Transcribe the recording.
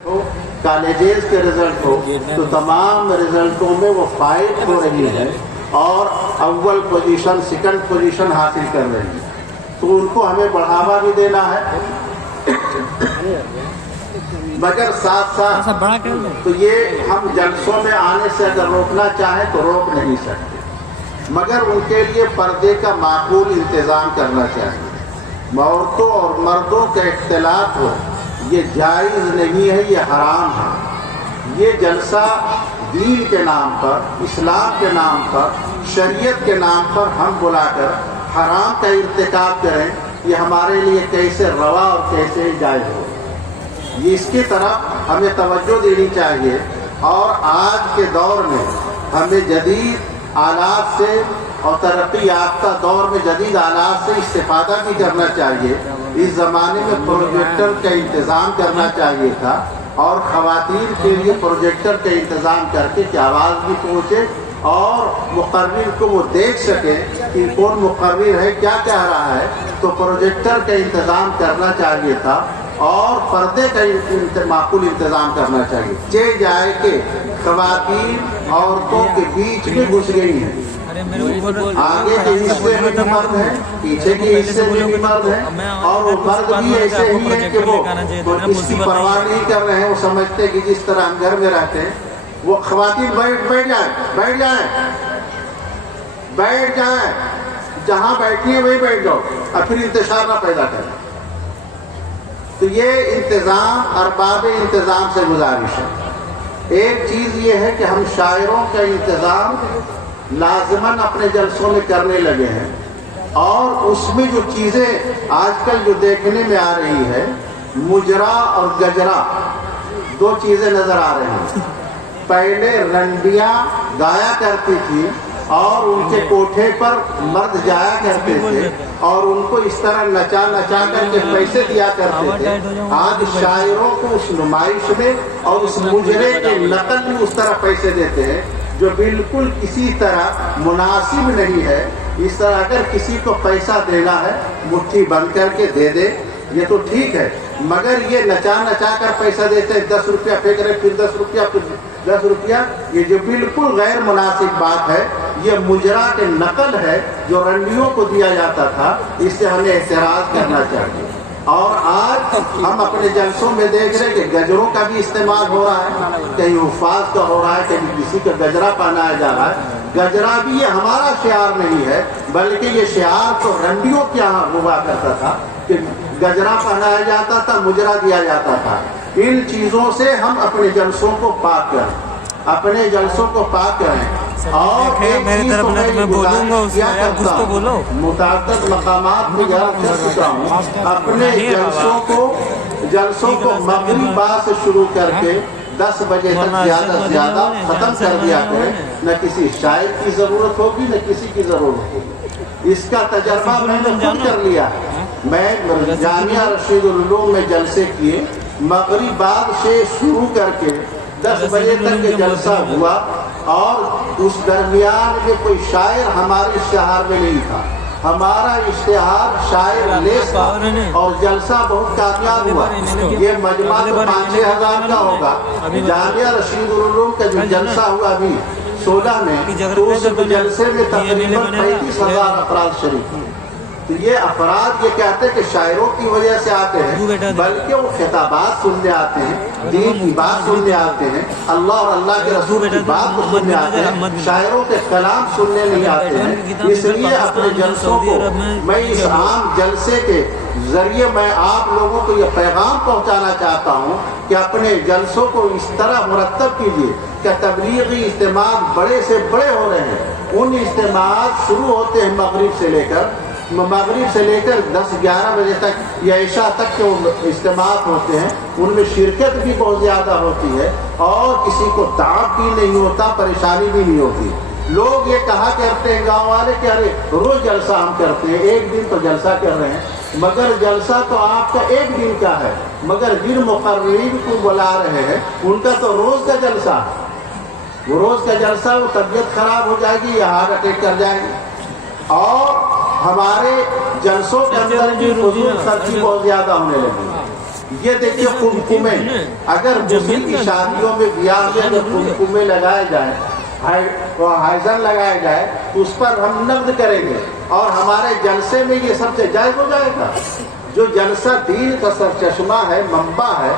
हो, कॉलेजेस के रिजल्ट हो, तो तमाम रिजल्टों में वो फाइट हो रही है और अव्वल पोजीशन सेकंड पोजीशन हासिल कर रही है, तो उनको हमें बढ़ावा भी देना है। मगर साथ साथ तो ये हम जलसों में आने से अगर रोकना चाहें तो रोक नहीं सकते, मगर उनके लिए पर्दे का माकूल इंतज़ाम करना चाहिए। औरतों और मर्दों का इख्तिलाफ हो, ये जायज़ नहीं है, ये हराम है। ये जलसा दीन के नाम पर, इस्लाम के नाम पर, शरीयत के नाम पर हम बुलाकर हराम का इर्तिकाब करें, ये हमारे लिए कैसे रवा और कैसे जायज़ हो। ये इसकी तरफ हमें तवज्जो देनी चाहिए और आज के दौर में हमें जदीद आलात से और तरक्की याफ्ता दौर में जदीद आलात से इस्तिफादा भी करना चाहिए। इस ज़माने में प्रोजेक्टर का इंतज़ाम करना चाहिए था और ख़वातीन के लिए प्रोजेक्टर का इंतज़ाम करके कि आवाज़ भी पहुँचे और मुक़र्रिर को वो देख सके कि कौन मुक़र्रिर है, क्या कह रहा है। तो प्रोजेक्टर का इंतज़ाम करना चाहिए था और पर्दे का माकूल इंतज़ाम करना चाहिए। जे जाए के ख़वातीन औरतों के बीच में घुस गई हैं, आगे के हिस्से में भी मर्द है, पीछे के हिस्से में भी मर्द है, और वो मर्द भी ऐसे ही है कि वो इसकी परवाह नहीं कर रहे हैं। वो समझते हैं कि जिस तरह हम घर में रहते हैं, वो ख़वातीन बैठ जाए, जहाँ बैठी है वही बैठ जाओ और फिर इंतशार ना पैदा करें। तो ये इंतज़ाम अरबाब इंतज़ाम से गुजारिश है। एक चीज़ ये है कि हम शायरों का इंतज़ाम लाज़िमन अपने जलसों में करने लगे हैं और उसमें जो चीज़ें आजकल जो देखने में आ रही है, मुजरा और गजरा, दो चीज़ें नज़र आ रही हैं। पहले रंडियाँ गाया करती थी और उनके कोठे पर मर्द जाया करते थे और उनको इस तरह नचा नचा करके पैसे दिया करते थे। आज शायरों को उस नुमाइश में और उस मुजरे के नकल में उस तरह पैसे देते हैं जो बिल्कुल किसी तरह मुनासिब नहीं है। इस तरह अगर किसी को पैसा देना है, मुट्ठी बंद करके दे दे, ये तो ठीक है, मगर ये नचा नचा कर पैसा देते हैं, 10 रुपया फेंक रहे, फिर 10 रुपया, फिर 10 रुपया, ये जो बिल्कुल गैर मुनासिब बात है, ये मुजरा के नकल है जो रंडियों को दिया जाता था। इससे हमें एतराज़ करना चाहिए। और आज हम अपने जलसों में देख रहे हैं कि गजरों का भी इस्तेमाल हो रहा है, कहीं हुफ़ाज़ का हो रहा है, कहीं किसी का गजरा पहनाया जा रहा है। गजरा भी ये हमारा शिआर नहीं है, बल्कि ये शिआर तो रंडियों के यहाँ हुआ करता था कि गजरा पहनाया जाता था, मुजरा दिया जाता था। इन चीज़ों से हम अपने जलसों को पाक करें, अपने जलसों को पाक करें। और मेरी तरफ ना मैं बोलूँगा उसमें, यार कुछ तो बोलो। मुताद्दिद मकामात में याद कर चुका हूँ, अपने जलसों को मगरिब बाद से शुरू करके 10 बजे तक ज़्यादा से ज़्यादा ख़त्म कर दिया करें। न किसी शायर की ज़रूरत होगी, न किसी की ज़रूरत होगी। इसका तजर्बा मैंने खुद कर लिया है। मैं जामिया रशीदुल उलूम में जलसे किए, मगरिब बाद से शुरू करके 10 बजे तक के जलसा हुआ और उस दरमियान में कोई शायर हमारे इश्तिहार में नहीं था। हमारा इश्तिहार शायर लेस था और जलसा बहुत कामयाब हुआ। ये मजमा तो 5-6 हज़ार का होगा। जामिया रशीदुल उलूम का जो जलसा हुआ अभी 16 में, तो उस जलसे में तकरीबन 35,000 अफराद शरीक हुए। तो ये अफराद ये कहते हैं कि शायरों की वजह से आते हैं, बल्कि वो खिताबात सुनने आते हैं, दीन की बात सुनने आते हैं, अल्लाह और अल्लाह के रसूल की बात को सुनने आते हैं, शायरों के कलाम सुनने नहीं आते हैं। इसलिए अपने जलसों को मैं इस आम जलसे के जरिए मैं आप लोगों को ये पैगाम पहुँचाना चाहता हूँ कि अपने जलसों को इस तरह मुरतब कीजिए कि तबलीगी इज्तिमात बड़े से बड़े हो रहे हैं। उन इज्तिमात शुरू होते हैं मगरिब से लेकर 10-11 बजे तक या इशा तक के इज्तिमात होते हैं। उनमें शिरकत भी बहुत ज़्यादा होती है और किसी को ताब भी नहीं होता, परेशानी भी नहीं होती। लोग ये कहा करते हैं गांव वाले कि अरे रोज़ जलसा हम करते हैं, एक दिन तो जलसा कर रहे हैं, मगर जलसा तो आपका एक दिन का है, मगर जिन मुक़र्रिरीन को बुला रहे हैं उनका तो रोज़ का जलसा है। वो रोज़ का जलसा, वो तबीयत खराब हो जाएगी या हार्ट अटैक कर जाएंगे। और हमारे जलसों के अंदर भी फजूल खर्ची बहुत ज़्यादा होने लगी। یہ دیکھیے قمقمے، اگر مسلم کی شادیوں میں بیاہ میں اگر قمقمے لگائے جائیں، ہائزن لگایا جائے تو اس پر ہم نقد کریں گے، اور ہمارے جلسے میں یہ سب سے جائز ہو جائے گا۔ جو جلسہ دین کا سرچشمہ ہے، منبع ہے،